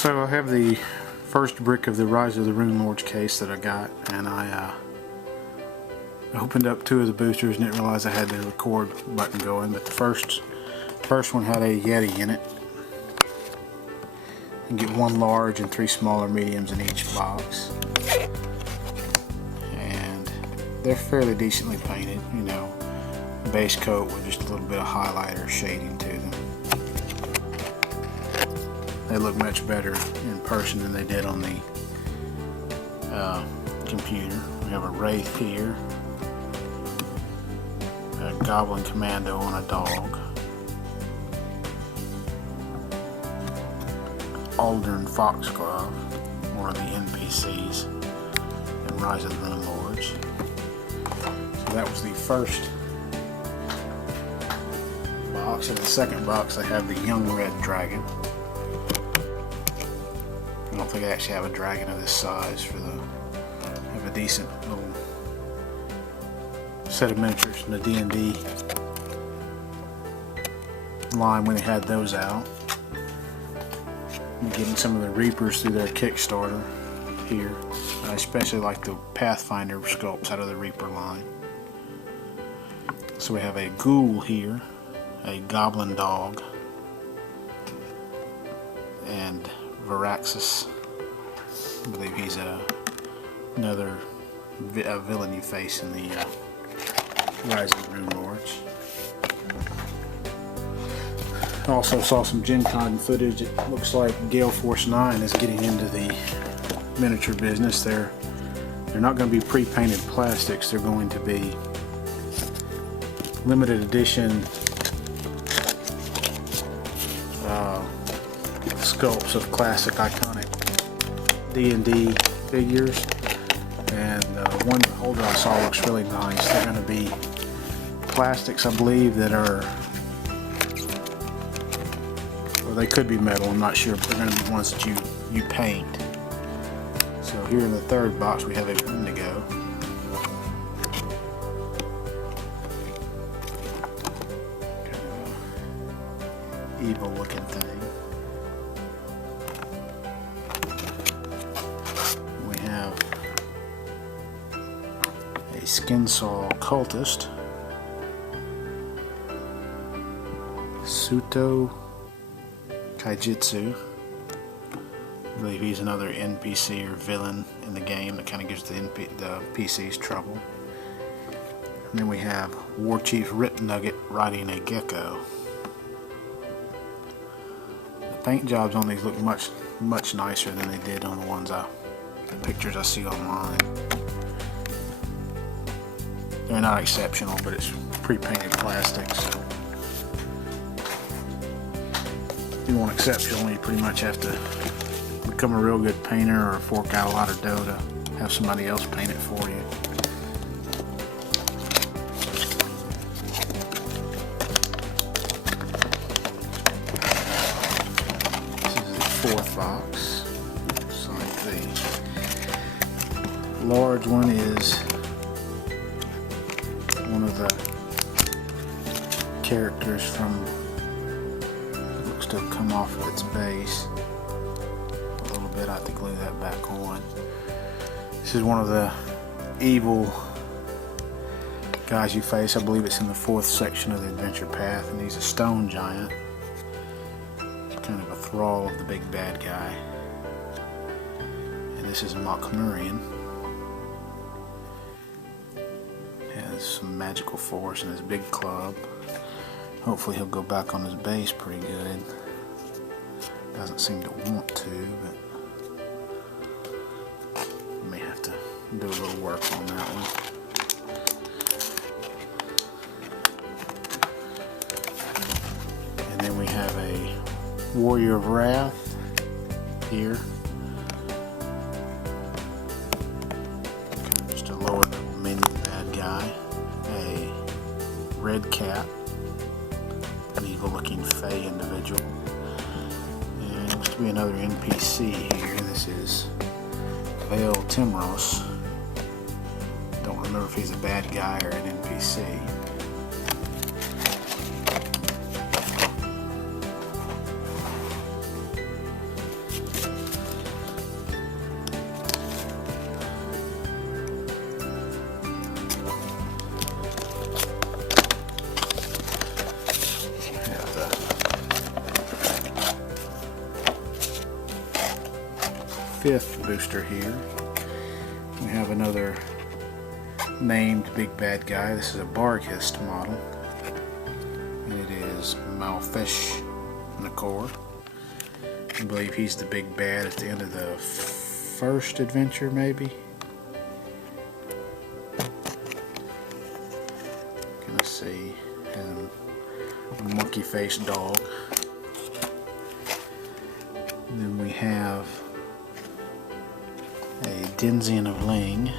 So I have the first brick of the Rise of the Runelords case that I got, and I opened up two of the boosters and didn't realize I had the record button going, but the first one had a Yeti in it. You get one large and three smaller mediums in each box. And they're fairly decently painted, you know, base coat with just a little bit of highlighter shading to them. They look much better in person than they did on the computer. We have a Wraith here, a Goblin Commando on a dog, Aldern Foxglove, one of the NPCs in Rise of the Runelords. So that was the first box. In the second box I have the Young Red Dragon. I don't think I actually have a dragon of this size for the. I have a decent little set of miniatures from the D&D line when they had those out. I'm getting some of the Reapers through their Kickstarter here. I especially like the Pathfinder sculpts out of the Reaper line. So we have a Ghoul here, a Goblin Dog, and Varaxis. I believe he's another villain you face in the Rise of the Runelords. Also saw some Gen Con footage. It looks like Gale Force 9 is getting into the miniature business. They're not going to be pre-painted plastics. They're going to be limited edition sculpts of classic iconic D&D figures, and one holder I saw looks really nice. They're going to be plastics, I believe, that are, or they could be metal, I'm not sure, but they're going to be ones that you paint. So here in the third box we have a Indigo. Kind of evil looking thing. A Skinsaw Cultist, Suto Kaijitsu. I believe he's another NPC or villain in the game that kind of gives the PCs trouble. And then we have War Chief Rip Nugget riding a gecko. The paint jobs on these look much nicer than they did on the pictures I see online. They're not exceptional, but it's pre-painted plastic, so if you want exceptional, you pretty much have to become a real good painter or fork out a lot of dough to have somebody else paint it for you. This is the fourth box. So the large one is one of the characters from, looks to have come off of its base a little bit. I have to glue that back on. This is one of the evil guys you face. I believe it's in the fourth section of the adventure path, and he's a stone giant. It's kind of a thrall of the big bad guy. And this is Mokmurian. Some magical force in his big club. Hopefully he'll go back on his base pretty good. Doesn't seem to want to, but may have to do a little work on that one. And then we have a Warrior of Wrath here. Just a lower level minion bad guy. A red cat, an evil looking fey individual, and looks to be another NPC here. This is Vale Timros. Don't remember if he's a bad guy or an NPC. 5th booster here. We have another named big bad guy. This is a Barghest model, and it is Malfish Nakor. I believe he's the big bad at the end of the first adventure, maybe. Can I see? And a monkey-faced dog. And then we have a Denzian of Ling,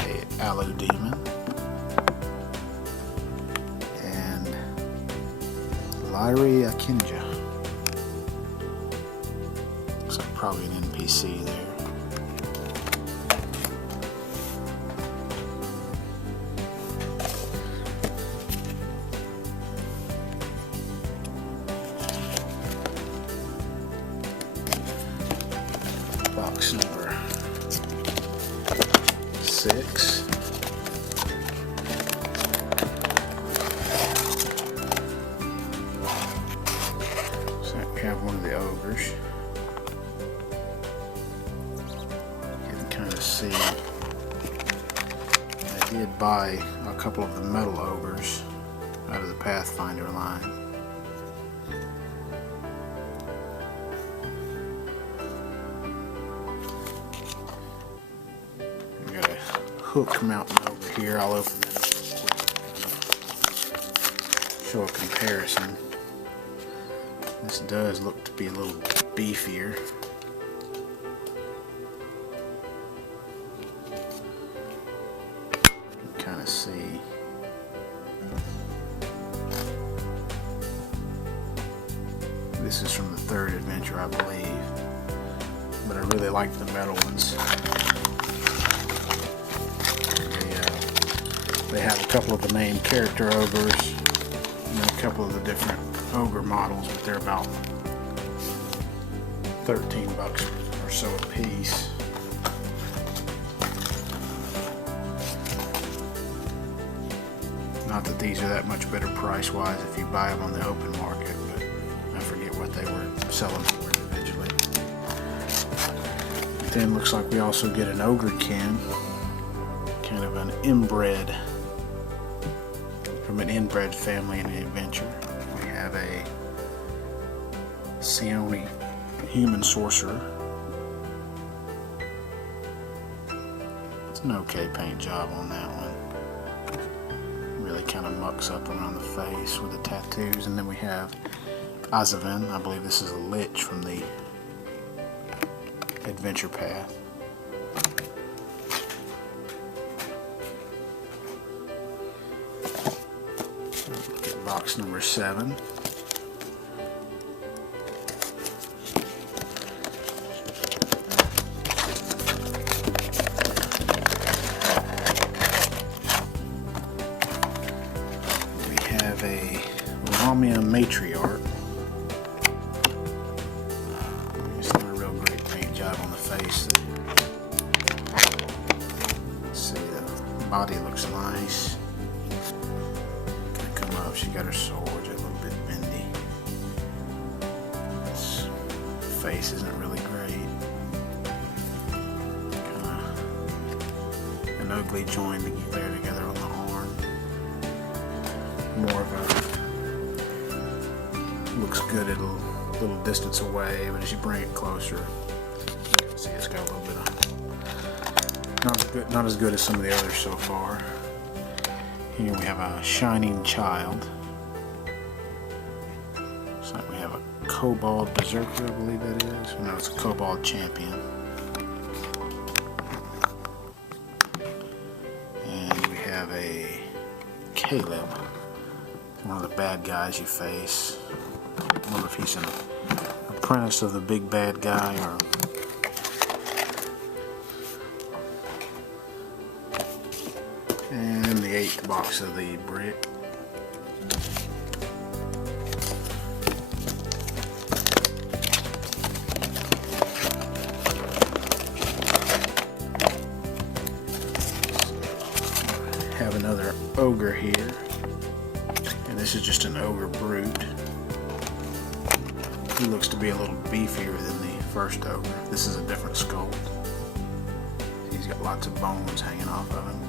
a Alu Demon, and Lyri Akinja. Looks like probably an NPC there. Box number 6. So we have one of the ogres. You can kind of see I did buy a couple of the metal ogres out of the Pathfinder line. Hook mountain over here. I'll open it up, show a comparison. This does look to be a little beefier. You can kind of see. This is from the 3rd adventure, I believe, but I really like the metal ones. They have a couple of the named character ogres and a couple of the different ogre models, but they're about $13 or so a piece. Not that these are that much better price-wise if you buy them on the open market, but I forget what they were selling for individually. Then looks like we also get an ogrekin, kind of an inbred, from an inbred family in the adventure. We have a Sioni human sorcerer. It's an okay paint job on that one. Really kind of mucks up around the face with the tattoos. And then we have Azavan. I believe this is a lich from the adventure path. Box number 7. We have a Romeo Matriarch. It's not a real great paint job on the face. Let's see, the body looks nice. She got her sword a little bit bendy. This face isn't really great. Kind of an ugly joint there together on the arm. More of a looks good at a little distance away, but as you bring it closer, you can see it's got a little bit of not as good as some of the others so far. Here we have a Shining Child. Looks like we have a Kobold Berserker, I believe that is. No, it's a Kobold Champion. And we have a Caleb, one of the bad guys you face. I wonder if he's an apprentice of the big bad guy or... And the 8th box of the brick. Have another ogre here, and this is just an ogre brute. He looks to be a little beefier than the first ogre. This is a different sculpt. He's got lots of bones hanging off of him.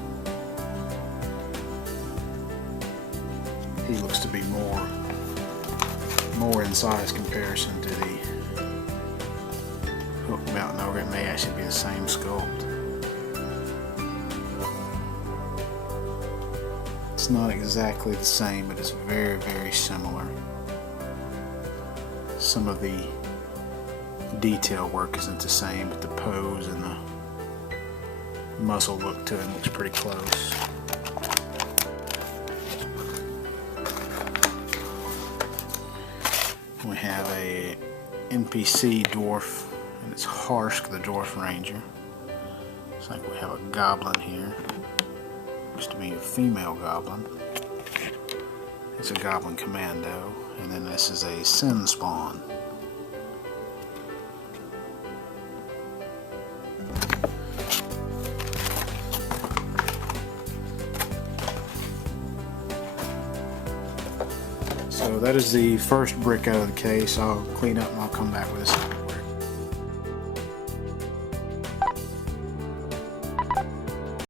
He looks to be more in size comparison to the Hook Mountain Ogre. It may actually be the same sculpt. It's not exactly the same, but it's very, very similar. Some of the detail work isn't the same, but the pose and the muscle look to him looks pretty close. We have a NPC dwarf, and it's Harsk, the Dwarf Ranger. Looks like we have a goblin here. Looks to be a female goblin. It's a Goblin Commando, and then this is a Sin Spawn. So that is the first brick out of the case. I'll clean up and I'll come back with a